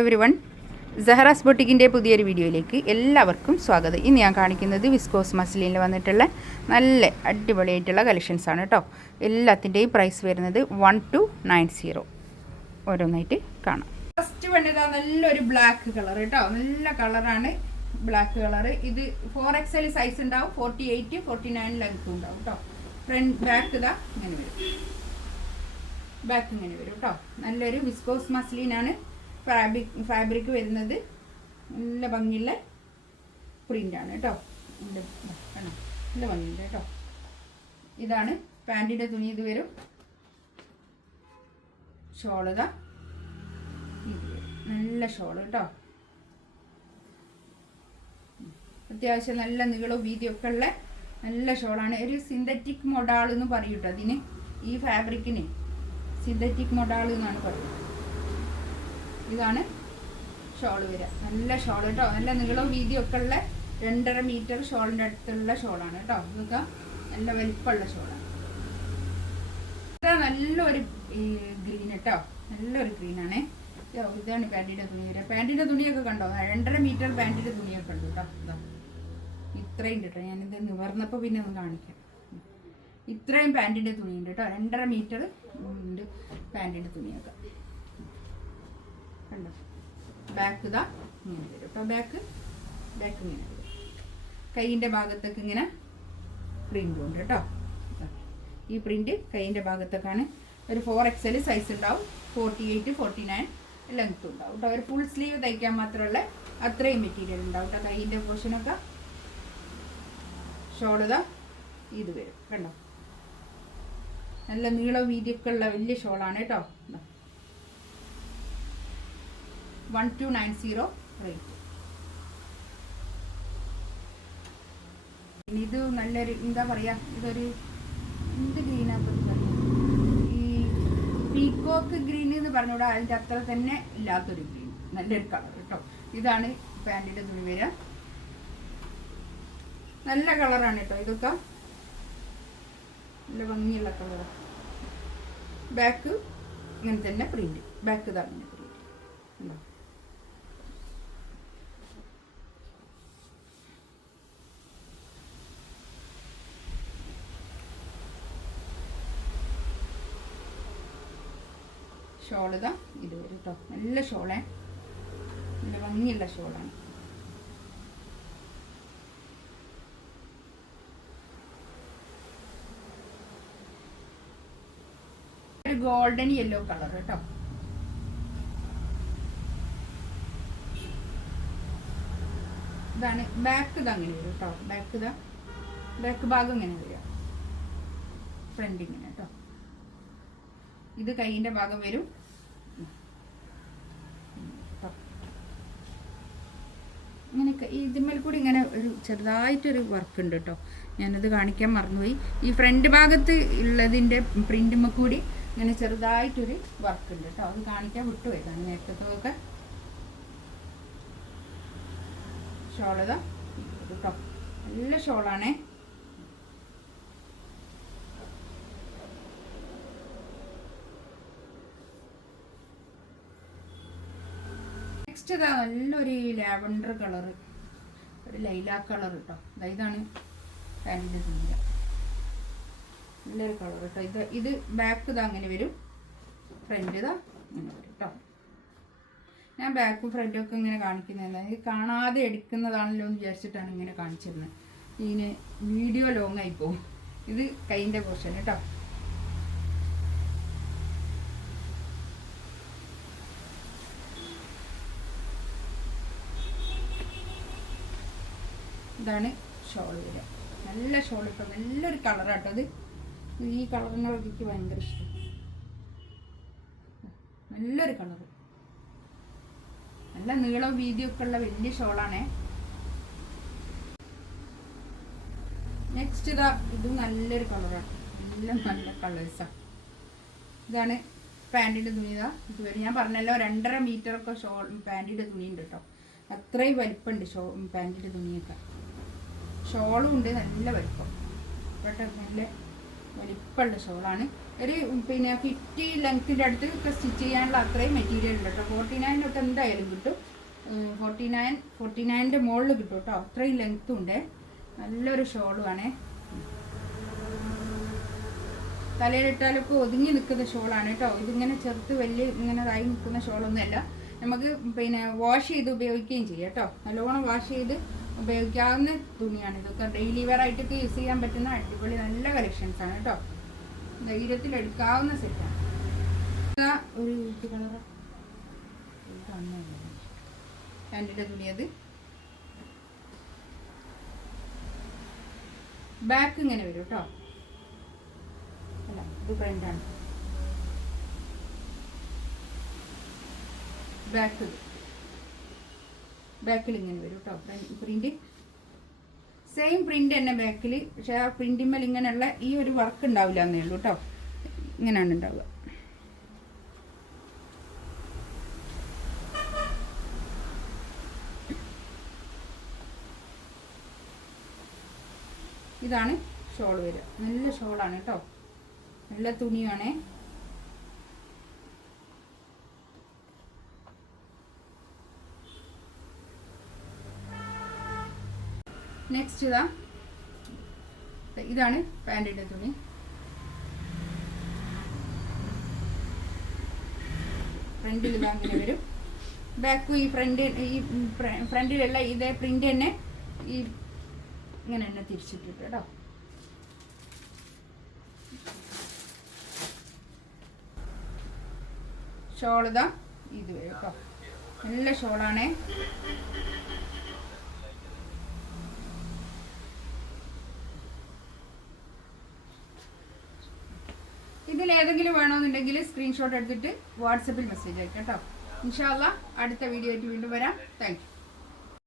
Everyone, സഹറാസ് ബൊട്ടിക്കിൻ്റെ പുതിയൊരു വീഡിയോയിലേക്ക് എല്ലാവർക്കും സ്വാഗതം. ഇന്ന് ഞാൻ കാണിക്കുന്നത് വിസ്കോസ് മസ്ലിനിൽ വന്നിട്ടുള്ള നല്ല അടിപൊളിയായിട്ടുള്ള കളക്ഷൻസാണ് കേട്ടോ. എല്ലാത്തിൻ്റെയും പ്രൈസ് വരുന്നത് 1290. ഓരോന്നായിട്ട് കാണാം. ഫസ്റ്റ് വേണ്ടത് നല്ലൊരു ബ്ലാക്ക് കളർ കേട്ടോ. നല്ല കളറാണ് ബ്ലാക്ക് കളർ. ഇത് 4XL സൈസ് ഉണ്ടാവും, 48, 49 ലെങ്ത്തും ഉണ്ടാവും കേട്ടോ. ഫ്രണ്ട് ബാക്ക് ഇതാ ഇങ്ങനെ വരും, ബാക്ക് ഇങ്ങനെ വരും കേട്ടോ. നല്ലൊരു വിസ്കോസ് മസ്ലിനാണ് ഫാബ്രിക് വരുന്നത്. നല്ല ഭംഗിയുള്ള പ്രിൻ്റാണ് കേട്ടോ. നല്ല ഭംഗിയുണ്ട് കേട്ടോ. ഇതാണ് പാൻറ്റിൻ്റെ തുണി. ഇത് വരും. ഷോളിതാ ഇത് വരും. നല്ല ഷോള് കേട്ടോ. അത്യാവശ്യം നല്ല നീളവും വീതിയൊക്കെ ഉള്ള നല്ല ഷോളാണ്. ഒരു സിന്തറ്റിക് മൊഡാൾ എന്ന് പറയും കേട്ടോ. അതിന് ഈ ഫാബ്രിക്കിന് സിന്തറ്റിക് മൊഡാൾ എന്നാണ് പറയുന്നത്. ഇതാണ് ഷോള് വരിക. നല്ല ഷോൾ കേട്ടോ. നല്ല നീളവും വീതിയൊക്കെ ഉള്ള 2.5 മീറ്റർ ഷോളിൻ്റെ അടുത്തുള്ള ഷോളാണ് കേട്ടോ. ഇതൊക്കെ നല്ല വലിപ്പമുള്ള ഷോളാണ്. നല്ലൊരു ഗ്രീൻ കേട്ടോ. നല്ലൊരു ഗ്രീനാണേ. ഇതാണ് പാൻറ്റിൻ്റെ തുണി വരിക. പാൻറ്റിൻ്റെ തുണിയൊക്കെ കണ്ടോ? 2.5 മീറ്റർ പാൻറ്റിൻ്റെ തുണിയൊക്കെ ഉണ്ട് കേട്ടോ. ഇതാ ഇത്രയും കേട്ടോ. ഞാനിത് നിവർന്നപ്പോൾ പിന്നെ ഒന്ന് കാണിക്കാം. ഇത്രയും പാൻറ്റിൻ്റെ തുണിയുണ്ട് കേട്ടോ. 2.5 മീറ്റർ ഉണ്ട് പാൻറ്റിൻ്റെ തുണിയൊക്കെ. കണ്ടോ? ബാക്ക് ഇതാ ഇങ്ങനെ വരും കേട്ടോ. ബാക്ക് ഇങ്ങനെ വരും. കൈയിൻ്റെ ഭാഗത്തൊക്കെ ഇങ്ങനെ പ്രിൻ്റ് ഉണ്ട് കേട്ടോ. ഈ പ്രിൻ്റ് കൈയിൻ്റെ ഭാഗത്തൊക്കെയാണ്. ഒരു 4XL സൈസ് ഉണ്ടാവും, 48, 49 ലെങ്ത് ഉണ്ടാവും കേട്ടോ. ഒരു ഫുൾ സ്ലീവ് തയ്ക്കാൻ മാത്രമുള്ള അത്രയും മെറ്റീരിയൽ ഉണ്ടാവും കേട്ടോ. കൈയിൻ്റെ പോർഷനൊക്കെ. ഷോളിതാ ഇത് വരും കണ്ടോ. നല്ല നീളം വീതിയൊക്കെ ഉള്ള വലിയ ഷോളാണ് കേട്ടോ. 1290 റേറ്റ്. ഇത് നല്ലൊരു എന്താ പറയുക, ഇതൊരു എന്ത് ഗ്രീനാണ് ഈ പീക്കോക്ക് ഗ്രീൻ എന്ന് പറഞ്ഞുകൂടാ. അതിൻ്റെ അത്ര തന്നെ ഇല്ലാത്തൊരു ഗ്രീൻ. നല്ലൊരു കളർ കേട്ടോ. ഇതാണ് പാൻറ്റിൻ്റെ തുണി വരിക. നല്ല കളറാണ് കേട്ടോ. ഇതൊക്കെ നല്ല ഭംഗിയുള്ള കളറാണ്. ബാക്ക് ഇങ്ങനെ തന്നെ പ്രിന്റ്. ബാക്ക് ഇതാണ് പ്രിന്റ്. ഷോളിതാ ഇത് വരും കേട്ടോ. നല്ല ഷോളേ, നല്ല ഭംഗിയുള്ള ഷോളാണ്. ഒരു ഗോൾഡൻ യെല്ലോ കളർ കേട്ടോ. ഇതാണ് ബാക്ക്. ഇത് അങ്ങനെ വരും കേട്ടോ. ബാക്ക് ഭാഗം ഇങ്ങനെ വരിക. ഫ്രണ്ട് ഇങ്ങനെ കേട്ടോ. ഇത് കൈയിൻ്റെ ഭാഗം വരും. ഇങ്ങനെ ഇതിന്മേൽ കൂടി ഇങ്ങനെ ഒരു ചെറുതായിട്ടൊരു വർക്ക് ഉണ്ട് കേട്ടോ. ഞാനത് കാണിക്കാൻ മറന്നുപോയി. ഈ ഫ്രണ്ട് ഭാഗത്ത് ഉള്ളതിൻ്റെ പ്രിൻറ്റുമ്മ കൂടി ഇങ്ങനെ ചെറുതായിട്ടൊരു വർക്ക് ഉണ്ട് കേട്ടോ. അത് കാണിക്കാൻ വിട്ടുപോയി. നേരത്തൊക്കെ ഷോളിതാ കേട്ടോ. നല്ല ഷോളാണേ. നെക്സ്റ്റ് ഇതാ നല്ലൊരു ലാവൻഡർ കളറ്, ഒരു ലൈലാ കളർ കേട്ടോ. ഇതാണ് പാൻറ്റിൻ്റെ തുണിയ. നല്ലൊരു കളർ കേട്ടോ. ഇത് ബാക്ക് ഇതാ അങ്ങനെ വരും. ഫ്രണ്ട് ഇതാ ഇങ്ങനെ വരും കേട്ടോ. ഞാൻ ബാക്കും ഫ്രണ്ടും ഒക്കെ ഇങ്ങനെ കാണിക്കുന്നതല്ല, ഇത് കാണാതെ എടുക്കുന്നതാണല്ലോ എന്ന് വിചാരിച്ചിട്ടാണ് ഇങ്ങനെ കാണിച്ചിരുന്നത്. ഇതിന് വീഡിയോ ലോങ് ആയി പോകും. ഇത് കൈയിൻ്റെ പോർഷൻ കേട്ടോ. ഇതാണ് ഷോൾ വരിക. നല്ല ഷോൾ ഇപ്പം നല്ലൊരു കളറാട്ടോ. അത് ഈ കളറിനോട് എനിക്ക് ഭയങ്കര ഇഷ്ടം. നല്ലൊരു കളറ്, നല്ല നീളവും വീതിയൊക്കെ ഉള്ള വലിയ ഷോളാണേ. നെക്സ്റ്റ് ഇതാ ഇത് നല്ലൊരു കളറാണ്. എല്ലാം നല്ല കളേഴ്സാണ്. ഇതാണ് പാൻറ്റിൻ്റെ തുണി. ഇതാ ഇത് വരും. ഞാൻ പറഞ്ഞല്ലോ 2.5 മീറ്ററൊക്കെ പാൻറ്റിൻ്റെ തുണിയുണ്ട് കേട്ടോ. അത്രയും വലിപ്പമുണ്ട് പാൻറ്റിൻ്റെ തുണിയൊക്കെ. ഷോളും ഉണ്ട് നല്ല വലിപ്പം. നല്ല വലിപ്പമുള്ള ഷോളാണ്. ഒരു പിന്നെ 50 ലെങ്ത്തിൻ്റെ അടുത്ത് ഒക്കെ സ്റ്റിച്ച് ചെയ്യാനുള്ള അത്രയും മെറ്റീരിയൽ ഉണ്ട് കേട്ടോ. 49 എന്തായാലും കിട്ടും. 49ൻ്റെ മുകളിൽ കിട്ടും കേട്ടോ. അത്രയും ലെങ്ത്തും ഉണ്ട്. നല്ലൊരു ഷോളുമാണ്. തലയിലിട്ടാലൊക്കെ ഒതുങ്ങി നിൽക്കുന്ന ഷോളാണ് കേട്ടോ. ഇതിങ്ങനെ ചെറുത്ത് വലിയ ഇങ്ങനെ ഇതായി നിൽക്കുന്ന ഷോളൊന്നുമല്ല. നമുക്ക് പിന്നെ വാഷ് ചെയ്ത് ഉപയോഗിക്കുകയും ചെയ്യാം കേട്ടോ. നല്ലോണം വാഷ് ചെയ്ത് ഉപയോഗിക്കാവുന്ന തുണിയാണ്. ഇതൊക്കെ ഡെയിലി വെയർ ആയിട്ടൊക്കെ യൂസ് ചെയ്യാൻ പറ്റുന്ന അടിപൊളി നല്ല കളക്ഷൻസാണ് കേട്ടോ. ധൈര്യത്തിൽ എടുക്കാവുന്ന സെറ്റാണ്. ഒരു കളർ പാൻറ്റിൻ്റെ തുണിയത്. ബാക്ക് ഇങ്ങനെ വരും കേട്ടോ. അല്ല, ഇത് ഫ്രണ്ടാണ്. ബാക്കിൽ ഇങ്ങനെ വരും കേട്ടോ. പ്രിന്റ് സെയിം പ്രിന്റ് തന്നെ ബാക്കിൽ. പക്ഷെ ആ പ്രിന്റിന്മേൽ ഇങ്ങനെയുള്ള ഈ ഒരു വർക്ക് ഉണ്ടാവില്ല എന്നേ ഉള്ളൂ കേട്ടോ. ഇങ്ങനെയാണ് ഉണ്ടാവുക. ഇതാണ് ഷോൾ വരിക. നല്ല ഷോളാണ് കേട്ടോ. നല്ല തുണിയാണേ. നെക്സ്റ്റ് ഇതാണ് പാൻറ്റിൻ്റെ തുണി. ഫ്രണ്ടിൽ ഇതാ അങ്ങനെ വരും. ബാക്കും ഈ ഫ്രണ്ടിലുള്ള ഇതേ പ്രിന്റ് തന്നെ ഈ ഇങ്ങനെ തന്നെ തിരിച്ചിട്ടിട്ട് കേട്ടോ. ഷോളിതാ ഇത് വരും കേട്ടോ. നല്ല ഷോളാണേ. ഇതിലേതെങ്കിലും വേണമെന്നുണ്ടെങ്കിൽ സ്ക്രീൻഷോട്ട് എടുത്തിട്ട് വാട്സപ്പിൽ മെസ്സേജ് അയക്കാം കേട്ടോ. ഇൻഷാ അല്ലാഹ് അടുത്ത വീഡിയോ ആയിട്ട് വീണ്ടും വരാം. Thank you.